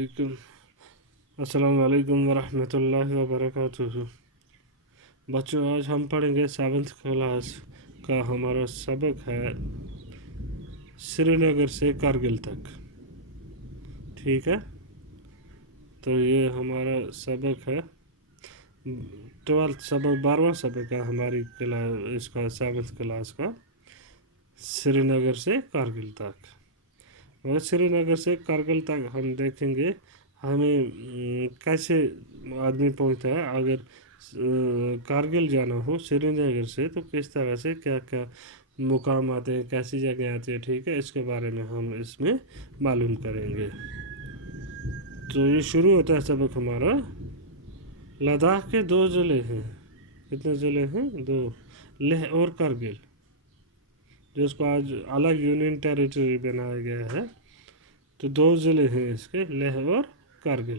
वालेकुम अस्सलाम वालेकुम वरहमतुल्लाहि वबरकातुहू। बच्चों, आज हम पढ़ेंगे 7th क्लास का हमारा सबक है श्रीनगर से कारगिल तक। ठीक है, तो ये हमारा सबक है 12th सबक, 12वां सबक है हमारी इसका 7th क्लास का, श्रीनगर से कारगिल तक। और श्रीनगर से कारगिल तक हम देखेंगे हमें कैसे आदमी पहुंचता है। अगर कारगिल जाना हो श्रीनगर से तो किस तरह से क्या क्या मुकाम आते हैं, कैसी जगह आती है। ठीक है, इसके बारे में हम इसमें मालूम करेंगे। तो ये शुरू होता है सबक हमारा। लद्दाख के 2 ज़िले हैं। कितने ज़िले हैं? 2, लेह और कारगिल, जिसको आज अलग यूनियन टेरिटरी बनाया गया है। तो 2 ज़िले हैं इसके, लेह और कारगिल।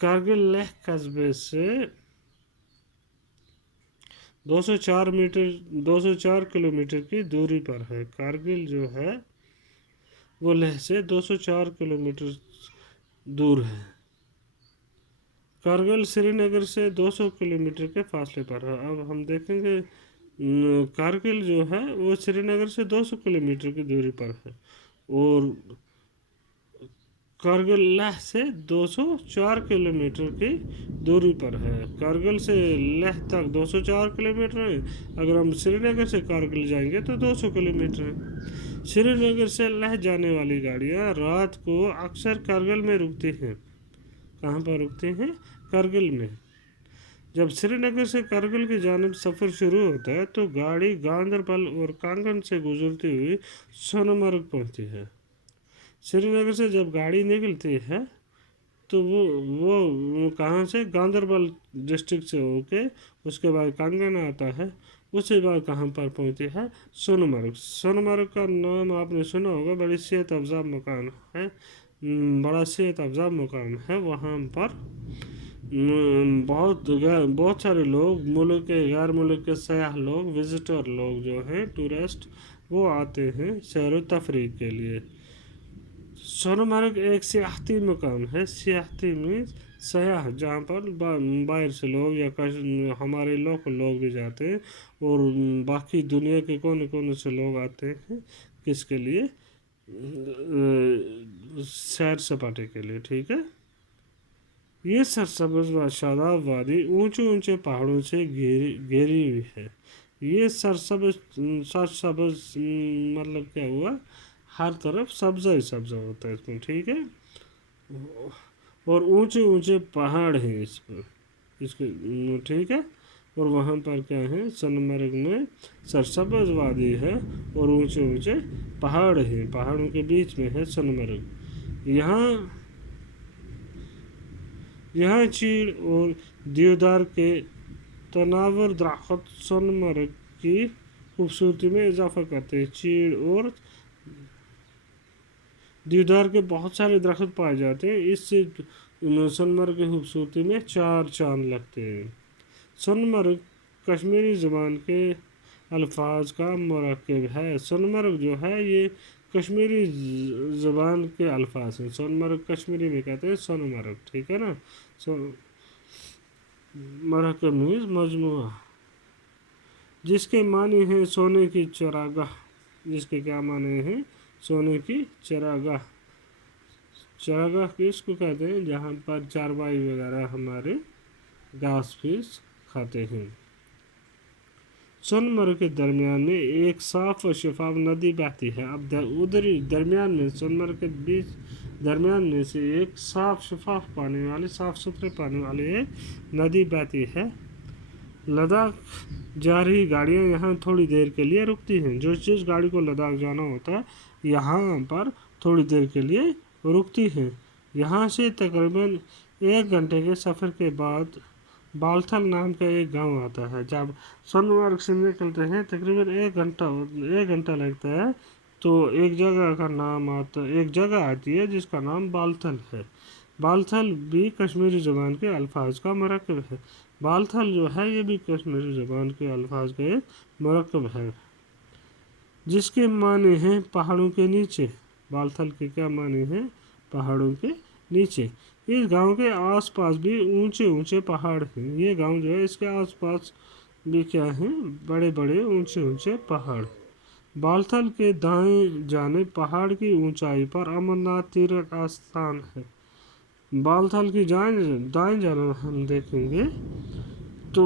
कारगिल लेह कस्बे से 204 किलोमीटर की दूरी पर है। कारगिल जो है वो लेह से 204 किलोमीटर दूर है। कारगिल श्रीनगर से 200 किलोमीटर के फासले पर है। अब हम देखेंगे कारगिल जो है वो श्रीनगर से 200 किलोमीटर की दूरी पर है और कारगिल लेह से 204 किलोमीटर की दूरी पर है। कारगिल से लेह तक 204 किलोमीटर है। अगर हम श्रीनगर से कारगिल जाएंगे तो 200 किलोमीटर है। श्रीनगर से लेह जाने वाली गाड़ियाँ रात को अक्सर कारगिल में रुकती हैं। कहाँ पर रुकती हैं? कारगिल में। जब श्रीनगर से कारगिल की जानिब सफ़र शुरू होता है तो गाड़ी गांदरबल और कांगन से गुजरती हुई सोनमर्ग पहुँचती है। श्रीनगर से जब गाड़ी निकलती है तो वो कहाँ से? गांदरबल डिस्ट्रिक्ट से होके उसके बाद कांगन आता है। उसके बाद कहाँ पर पहुँचती है? सोनमर्ग। सोनमर्ग का नाम आपने सुना होगा, बड़ी सेहत अफजा मकान है, बड़ा सेहत अफजा मकान है। वहाँ पर बहुत सारे लोग, मुल्क के गैर मुल्क के सयाह लोग, विजिटर लोग जो हैं, टूरिस्ट, वो आते हैं सैर व तफरीह के लिए। सोनमर्ग एक सियाहती मकाम है। सियाहती में सयाह, जहाँ पर बाहर से लोग या हमारे लोकल लोग भी जाते हैं और बाकी दुनिया के कोने कोने से लोग आते हैं। किसके लिए? सैर सपाटे के लिए। ठीक है, ये सरसब्ज व शादाब वादी ऊंचे ऊंचे पहाड़ों से घेरी हुई है। ये सरसब्ज मतलब क्या हुआ? हर तरफ सब्ज़ा ही सब्ज़ा होता है इसमें। ठीक है, और ऊंचे ऊंचे पहाड़ हैं इस पर, इसके। ठीक है, और वहाँ पर क्या है? सोनमर्ग में सरसब्ज वादी है और ऊंचे ऊंचे पहाड़ हैं। पहाड़ों के बीच में है सोनमर्ग। यहाँ चीड़ और देवदार के तनावर दरख्त सोनमर्ग की खूबसूरती में इजाफा करते हैं। चीड़ और देवदार के बहुत सारे दरख्त पाए जाते हैं। इससे सोनमर्ग की खूबसूरती में 4 चांद लगते हैं। सोनमर्ग कश्मीरी ज़बान के अल्फाज का मरकब है। सोनमर्ग जो है ये कश्मीरी ज़बान के अल्फाज हैं। सोनमर्ग कश्मीरी में कहते हैं सोनमर्ग। ठीक है ना? मरकब मीन्स मजमुआ, जिसके मानी हैं सोने की चरागाह। जिसके क्या माने हैं? सोने की चरागाह। चरागाह किसको कहते हैं? जहाँ पर चारवाई वगैरह हमारे घास फूस खाते हैं। सोनमर्ग के दरमियान में एक साफ और शफाफ नदी बहती है। अब उधर ही दरमियान में, सोनमर्ग के बीच दरमियान में से एक साफ शफाफ पानी वाली, साफ सुथरे पानी वाली एक नदी बहती है। लद्दाख जा रही गाड़ियाँ यहाँ थोड़ी देर के लिए रुकती हैं। जिस गाड़ी को लद्दाख जाना होता है यहाँ पर थोड़ी देर के लिए रुकती हैं। यहाँ से तकरीबन 1 घंटे के सफ़र के बाद बालथल नाम का एक गांव आता है। जब सोनमर्ग से निकलते हैं तकरीबन 1 घंटा लगता है तो एक जगह आती है जिसका नाम बालथल है। बालथल भी कश्मीरी ज़बान के अल्फाज का मरकब है। बालथल जो है ये भी कश्मीरी ज़बान के अल्फाज का एक मरकब है, जिसके माने हैं पहाड़ों के नीचे। बालथल के क्या माने हैं? पहाड़ों के نیچے اس گاؤں کے آس پاس بھی اونچے اونچے پہاڑ ہیں. یہ گاؤں جو ہے اس کے آس پاس بھی کیا ہیں؟ بڑے بڑے اونچے اونچے پہاڑ. بالتل کے دائیں جانب پہاڑ کی اونچائی پر امرناتھ تیرتھ آستان ہے. بالتل کی دائیں جانب ہم دیکھیں گے تو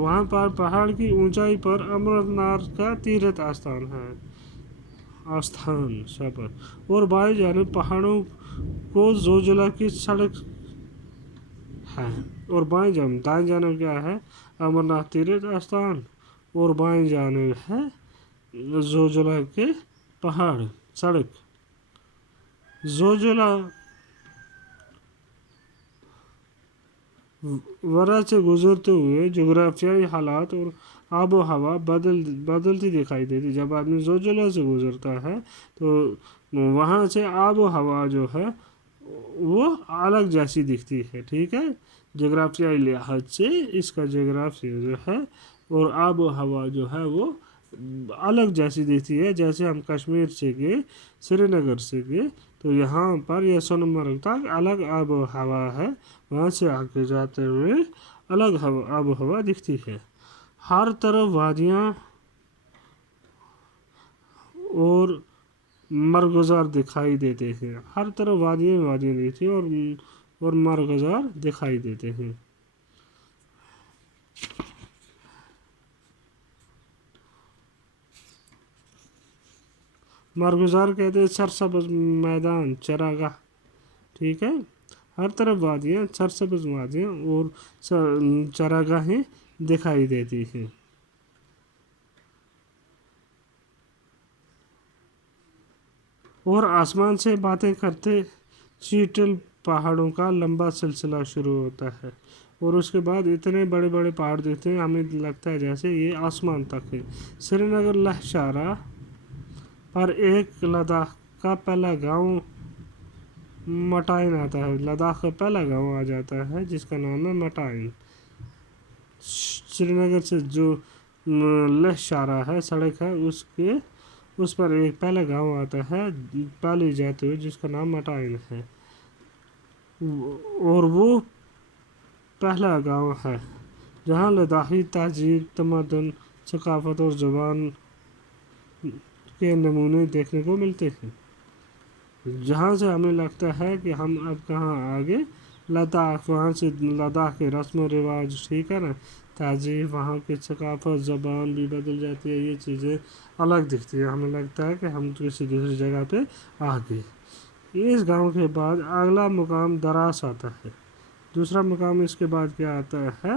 وہاں پر پہاڑ کی اونچائی پر امرناتھ کا تیرتھ آستان ہے. اور بائیں جانب پہاڑوں کو زلزلہ کی سڑک ہے. اور دائیں جانب کیا ہے؟ امرناتھ تیرتھ آستان اور بائیں جانب ہے زلزلہ کے پہاڑ سڑک. زلزلہ ورا سے گزرتے ہوئے جغرافیائی حالات اور آب و ہوا بدلتی دکھائی دیتی. جب آدمی زلزلہ سے گزرتا ہے تو وہاں سے آب و ہوا جو ہے وہ الگ جیسی دکھتی ہے. ٹھیک ہے، جغرافیائی لحاظ سے اس کا جغرافیہ جو ہے اور آب و ہوا جو ہے وہ الگ جیسی دکھتی ہے. جیسے ہم کشمیر سے گئے، سری نگر سے گئے تو یہاں پر یہ سونمرگ تک الگ آب و ہوا ہے، وہاں سے آگے جاتے ہوئے الگ آب و ہوا دکھتی ہے. ہر طرف وادیاں اور مرغزار دکھائی دیتے ہیں. ہر طرف وادیاں دکھتی ہیں اور مرغزار دکھائی دیتے ہیں. مرغزار کہتے ہیں سرسبز میدان چراگاہ. ٹھیک ہے، ہر طرف وادیاں، سرسبز وادیاں اور چراگاہیں دکھائی دیتی ہیں. اور آسمان سے باتیں کرتے چیٹل پہاڑوں کا لمبا سلسلہ شروع ہوتا ہے اور اس کے بعد اتنے بڑے بڑے پہاڑ دیکھتے ہیں ہمیں لگتا ہے جیسے یہ آسمان تک ہے. سری نگر لہ شاہراہ پر ایک لداخ کا پہلا گاؤں مٹائن آتا ہے. لداخ کا پہلا گاؤں آ جاتا ہے جس کا نام ہے مٹائن. سری نگر سے جو لہ شاہراہ ہے سڑک ہے اس پر ایک پہلا گاؤں آتا ہے پہلے جاتے ہوئے جس کا نام مٹائن ہے، اور وہ پہلا گاؤں ہے جہاں لداخی تہذیب، تمدن، ثقافت اور زبان کے نمونے دیکھنے کو ملتے ہیں. جہاں سے ہمیں لگتا ہے کہ ہم اب کہاں آگے لداخ، وہاں سے لداخ کے رسم و رواج، ٹھیک ہے نا، تہذیب، وہاں کی ثقافت، زبان بھی بدل جاتی ہے، یہ چیزیں الگ دکھتی ہیں. ہمیں لگتا ہے کہ ہم کسی دوسری جگہ پہ آ گئے. اس گاؤں کے بعد اگلا مقام دراس آتا ہے. دوسرا مقام اس کے بعد کیا آتا ہے؟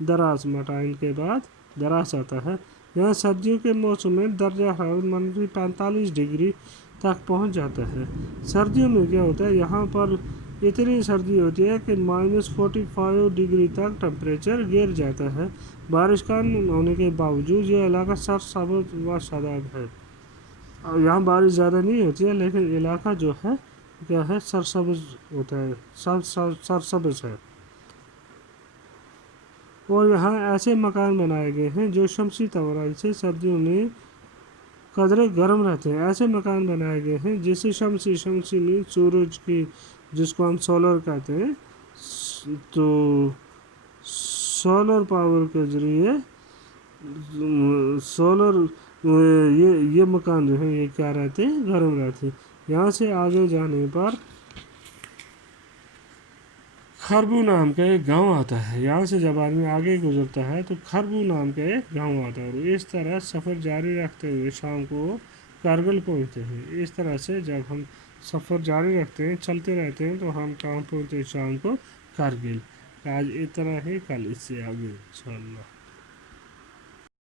دراس. مٹائن کے بعد دراس آتا ہے. یہاں سردیوں کے موسم میں درجہ حرارت -45 ڈگری تک پہنچ جاتا ہے. سردیوں میں کیا ہوتا ہے؟ یہاں پر اتنی سردی ہوتی ہے کہ -45 ڈگری تک ٹمپریچر گر جاتا ہے. بارش کم ہونے کے باوجود یہ علاقہ سرسبز و شاداب ہے. یہاں بارش زیادہ نہیں ہوتی ہے لیکن علاقہ جو ہے کیا ہے؟ سرسبز ہوتا ہے، سرسبز ہے. اور یہاں ایسے مکان بنائے گئے ہیں جو شمسی توانائی سے سردیوں میں قدرے گرم رہتے ہیں. ایسے مکان بنائے گئے ہیں جسے شمسی میں سورج کی، جس کو ہم سولر کہتے ہیں، تو سولر پاور کے ذریعے یہ مکان جو ہے یہ کیا رہتے ہیں؟ گرم رہتے ہیں. یہاں سے آگے جانے پر خربو نام کا ایک گاؤں آتا ہے. یہاں سے جب آدمی آگے گزرتا ہے تو خربو نام کا ایک گاؤں آتا ہے اور اس طرح سفر جاری رکھتے ہوئے شام کو کارگل پہنچتے ہیں. اس طرح سے جب ہم سفر جاری رکھتے ہیں، چلتے رہتے ہیں، تو ہم کہاں پہنچتے ہیں؟ شام کو کارگل. آج اتنا ہی، کل اس سے آگے انشاءاللہ.